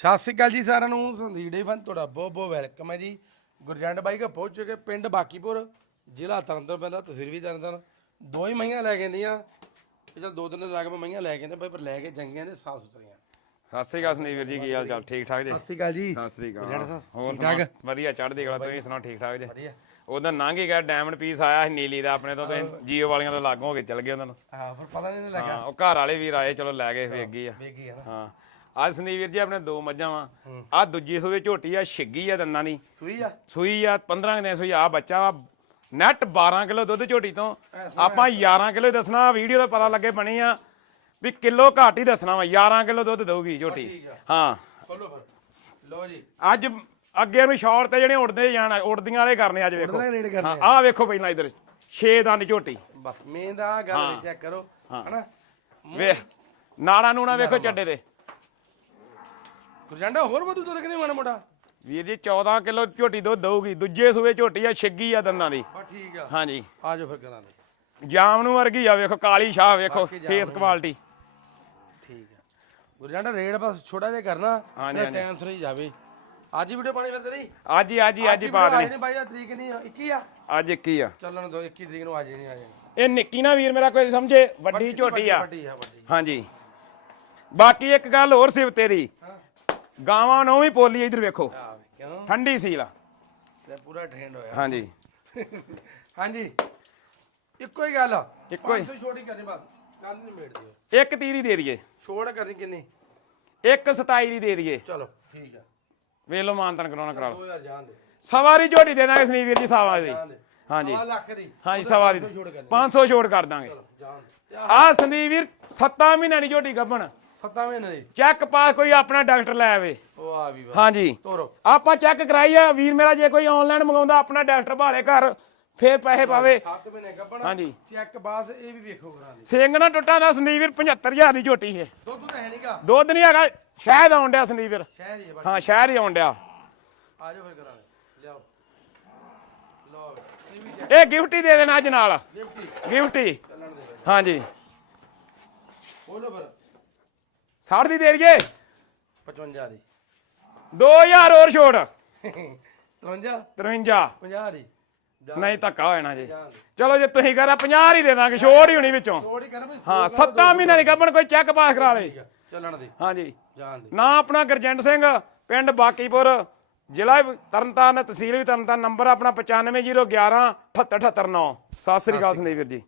ਸਤਿ ਸ਼੍ਰੀ ਅਕਾਲ ਜੀ ਸਾਰਿਆਂ ਨੂੰ ਸੰਦੀਪ ਡੇ ਫਨ ਤੁਹਾਡਾ ਬਹੁਤ ਬਹੁਤ ਵੈਲਕਮ ਹੈ ਜੀ। ਗੁਰਜੰਡ ਬਾਈ ਕਾ ਪਹੁੰਚ ਚੁੱਕੇ ਪਿੰਡ ਬਾਕੀਪੁਰ ਜ਼ਿਲ੍ਹਾ ਤਰਨਤਾਰਨ ਪੈਂਦਾ ਤਸਵੀਰ ਵੀ ਤਰਨਤਾਰਨ। ਦੋ ਹੀ ਮਈਆਂ ਲੈ ਕੇ ਆਂਦੀਆਂ ਇਹ ਚਲ ਦੋ ਦਿਨ ਲੱਗ ਪਏ ਮਈਆਂ ਲੈ ਕੇ ਆਂਦੇ ਬਾਈ ਪਰ ਲੈ ਕੇ ਚੰਗੀਆਂ ਨੇ ਸਾਫ਼ ਸੁਥਰੀਆਂ। ਸਤਿ ਸ੍ਰੀ ਅਕਾਲ ਸੰਦੀਪ ਵੀਰ ਜੀ ਕੀ ਹਾਲ ਚਾਲ? ਠੀਕ ਠਾਕ ਜੀ? ਸਤਿ ਸ਼੍ਰੀ ਅਕਾਲ ਜੀ। ਸਤਿ ਸ੍ਰੀ ਅਕਾਲ। ਹੋਰ ਠੀਕ? ਵਧੀਆ ਚੜ੍ਹਦੀ ਕਲਾ ਤੁਸੀਂ ਸੁਣਾਓ ਠੀਕ ਠਾਕ ਜੀ? ਵਧੀਆ। ਉਹਦਾ ਹੀ ਗਿਆ ਡਾਇਮੰਡ ਪੀਸ ਆਇਆ ਸੀ ਨੀਲੀ ਦਾ ਆਪਣੇ ਤੋਂ ਤੇ ਜੀਓ ਵਾਲੀਆਂ ਤੋਂ ਲਾਗੋਂ ਹੋ ਕੇ ਚੱਲ ਗਏ ਉਹਨਾਂ ਨੂੰ। ਹਾਂ ਫਿਰ ਪਤਾ ਨਹੀਂ ਲੱਗਾ। ਹਾਂ ਉਹ ਘਰ ਵਾਲੇ ਵੀਰ ਆਏ ਚਲੋ ਲੈ ਗਏ ਵੇਖ ਗਈ ਆ। ਵੇਗੀ ਨਾ। ਹਾਂ। ਅੱਜ ਸੰਦੀਪ ਵੀਰ ਜੀ ਆਪਣੇ ਦੋ ਮੱਝਾਂ ਵਾ। ਆ ਦੂਜੀ ਸੂਏ ਝੋਟੀ ਆ ਛਿੱਗੀ ਆ ਦੰਦਾਂ ਦੀ। ਸੂਈ ਆ? ਸੂਈ ਆ 15 ਦਿਨ ਸੂਈ ਆ ਬੱਚਾ ਵਾ। ਨੈਟ 12 ਕਿਲੋ ਦੁੱਧ ਝੋਟੀ ਤੋਂ। ਆਪਾਂ 11 ਕਿਲੋ ਦੱਸਣਾ ਵੀਡੀਓ ਦਾ ਪਤਾ ਲੱਗੇ ਬਣੀ ਆ ਵੀ ਕਿਲੋ ਘੱਟ ਹੀ ਦੱਸਣਾ ਵਾ 11 ਕਿਲੋ ਦੁੱਧ ਦਊਗੀ ਝੋਟੀ। ਆ। ਹਾਂ। ਖੋਲੋ ਫਿਰ। ਲਓ ਜੀ। ਅੱਜ ਅੱਗੇ ਨੂੰ ਸ਼ਾਰਟ ਤੇ ਜਿਹੜੇ ਉੜਦੇ ਜਾਣ ਉੜਦੀਆਂ ਵਾਲੇ ਕਰਨੇ ਅੱਜ ਵੇਖੋ। ਹਾਂ ਆਹ ਵੇਖੋ ਪਹਿਲਾਂ ਇਧਰ 6 ਦੰਦ ਝੋਟੀ। ਬਸ ਮੇਨ ਦਾ ਗੱਲ ਚੈੱਕ ਕਰੋ ਹਨਾ? ਵੇ ਨਾੜਾ ਨੂਣਾ ਵੇਖੋ ਚੱਡੇ ਤੇ। ਗੁਰਜੰਡਾ ਹੋਰ ਵਧੂ ਤਾਂ ਲੱਗਣੇ ਮਾੜਾ ਮੋਟਾ? ਵੀਰ ਜੀ 14 ਕਿਲੋ ਝੋਟੀ ਦੁੱਧ ਦਊਗੀ। ਦੂਜੇ ਸੂਏ ਝੋਟੀ ਆ ਛਿੱਗੀ ਆ ਦੰਦਾਂ ਦੀ। ਬਸ ਠੀਕ ਆ। ਹਾਂਜੀ। ਆ ਜਾਓ ਫਿਰ ਕਰਾਂਗੇ ਜਾਮ ਨੂੰ ਵਰਗੀ ਆ ਵੇਖੋ ਕਾਲੀ ਸ਼ਾਹ ਵੇਖੋ ਬਾਕੀ ਫੇਸ ਕੁਆਲਿਟੀ ਠੀਕ ਆ। ਗੁਰਜੰਡਾ ਰੇਡ ਬਸ ਛੋਟਾ ਜਿਹਾ ਕਰਨਾ ਹਾਂਜੀ, ਹਾਂਜੀ। ਟਾਈਮ ਸਿਰ ਹੀ ਜਾਵੇ। ਅੱਜ ਹੀ ਵੀਡੀਓ ਪਾਣੀ ਫਿਰ ਤੇਰੀ? ਅੱਜ ਹੀ ਅੱਜ ਹੀ ਅੱਜ ਹੀ ਪਾ ਦੇਣੀ। ਨਹੀਂ ਬਾਈ ਦਾ ਤਰੀਕ ਨਹੀਂ ਆ? 21 ਆ? ਅੱਜ 21 ਆ। ਚੱਲਣ ਦੋ 21 ਤਰੀਕ ਨੂੰ ਆ ਜਾਣੀ ਆ ਜਾਣੀ। ਇਹ ਨਿੱਕੀ ਨਾ ਵੀਰ ਮੇਰਾ ਕੋਈ ਸਮਝੇ ਵੱਡੀ ਝੋਟੀ ਆ। ਵੱਡੀ ਆ ਵੱਡੀ ਹਾਂਜੀ। ਬਾਕੀ ਇੱਕ ਗੱਲ ਹੋਰ ਸਿਵਤੇ ਦੀ ਗਾਵਾਂ ਨੂੰ ਵੀ ਪੋਲੀ ਇਧਰ ਵੇਖੋ। ਆ ਕਿਉਂ ਠੰਡੀ ਸੀਲ ਆ। ਤੇ ਪੂਰਾ ਟ੍ਰੈਂਡ ਹੋਇਆ। ਹਾਂਜੀ। ਹਾਂਜੀ। ਇੱਕੋ ਹੀ ਗੱਲ ਆ। ਇੱਕੋ ਹੀ। ਛੋਟੀ ਕਰਨੀ ਬਸ। ਕੱਲ ਨਹੀਂ ਮੇੜ ਦਿਓ। ਇੱਕ 30 ਦੀ ਦੇ ਦਈਏ। ਛੋੜ ਕਰਨੀ ਕਿੰਨੀ? ਇੱਕ 27 ਦੀ ਦੇ ਦਈਏ। ਚਲੋ ਠੀਕ ਆ। ਵੇਖ ਲਓ ਮਾਨਤਨ ਕਰਾਉਣਾ ਕਰਾ ਲਓ 2000 ਜਾਣ ਦੇ। ਸਵਾਰੀ ਝੋਟੀ ਦੇ ਦਾਂਗੇ ਸਨੀ ਵੀਰ ਜੀ ਸਾਵਾ ਦੀ। ਜਾਣ ਦੇ। ਹਾਂਜੀ। ਸਵਾ ਲੱਖ ਦੀ। ਹਾਂਜੀ ਉਹਦਾ ਸਵਾਰੀ ਪੰਜ ਸੌ ਛੋੜ ਕਰਨੀ। 500 ਛੋੜ ਕਰ ਦਾਂਗੇ। ਚਲੋ ਜਾਣ ਦੇ। ਆ ਸੰਦੀਪ ਵੀਰ 7 ਮਹੀਨਿਆਂ ਦੀ ਝੋਟੀ ਗੱਭਣ। ਸੱਤਾਂ ਮਹੀਨੇ ਦੀ। ਚੈੱਕ ਪਾਸ ਕੋਈ ਆਪਣਾ ਡਾਕਟਰ ਲੈ ਆਵੇ। ਉਹ ਆ ਵੀ ਬਸ। ਹਾਂਜੀ। ਤੋਰੋ। ਆਪਾਂ ਚੈੱਕ ਕਰਾਈ ਆ ਵੀਰ ਮੇਰਾ ਜੇ ਕੋਈ ਆਨਲਾਈਨ ਮੰਗਾਉਂਦਾ ਆਪਣਾ ਡਾਕਟਰ ਭਾਲੇ ਘਰ ਫੇਰ ਪੈਸੇ ਪਾਵੇ। 7 ਮਹੀਨੇ ਗੱਬਣ ਹਾਂਜੀ। ਚੈੱਕ ਬਾਸ ਇਹ ਵੀ ਵੇਖੋ ਕਰਾ ਲਈ। ਸਿੰਘ ਨਾ ਟੁੱਟਾ ਦਾ ਸੰਦੀਪ ਵੀਰ 75000 ਦੀ ਝੋਟੀ ਹੈ। ਦੁੱਧ ਤਾਂ ਹੈ ਨਹੀਂਗਾ ਦੁੱਧ ਨਹੀਂ ਹੈਗਾ ਸ਼ਾਇਦ ਆਉਣ ਡਿਆ ਸੰਦੀਪ। ਵੀਰ ਸ਼ਹਿਰ ਹੀ ਹੈ ਬਸ ਹਾਂ ਸ਼ਹਿਰ ਹੀ ਆਉਣ ਡਿਆ। ਆ ਜਾਓ ਫਿਰ ਕਰਾ ਲੈ ਲਿਆਓ। ਲਓ ਇਹ ਵੀ ਚੈੱਕ। ਇਹ ਗਿਫਟ ਹੀ ਦੇ ਦੇਣਾ ਅੱਜ ਨਾਲ। ਗਿਫਟੀ ਗਿਫਟ ਹੀ। ਚੱਲਣ ਦੇ ਬਈ। ਹਾਂਜੀ। ਬੋਲੋ ਫਿਰ। 60 ਦੀ ਦੇ ਦਈਏ 55 ਦੀ। 2000 ਹੋਰ ਛੋੜ 53 53 50 ਦੀ। ਜਾਣ ਨਹੀਂ ਧੱਕਾ ਹੋ ਜਾਣਾ ਜੀ। ਚਲੋ ਜੇ ਤੁਸੀਂ ਕਹਰਾ 50 ਹੀ ਦੇ ਦਾਂਗੇ ਛੋੜ ਹੀ ਹੋਣੀ ਵਿੱਚੋਂ। ਛੋੜ ਹੀ ਕਰ ਬਈ ਹਾਂ 7 ਮਹੀਨੇ ਦੀ। ਗੱਭਣ ਕੋਈ ਚੈੱਕ ਪਾਸ ਕਰਾ ਲੇ। ਚੱਲਣ ਦੇ। ਹਾਂਜੀ ਜਾਣ ਦੇ। ਨਾ ਆਪਣਾ ਗਰਜੰਟ ਸਿੰਘ ਪਿੰਡ ਬਾਕੀਪੁਰ ਜ਼ਿਲ੍ਹਾ ਵੀ ਤਰਨਤਾਰਨ ਤਹਿਸੀਲ ਵੀ ਤਰਨਤਾਰਨ ਨੰਬਰ ਆਪਣਾ 9501178789 ਸਤਿ ਸ੍ਰੀ ਅਕਾਲ ਸੰਦੀਪ ਵੀਰ ਜੀ।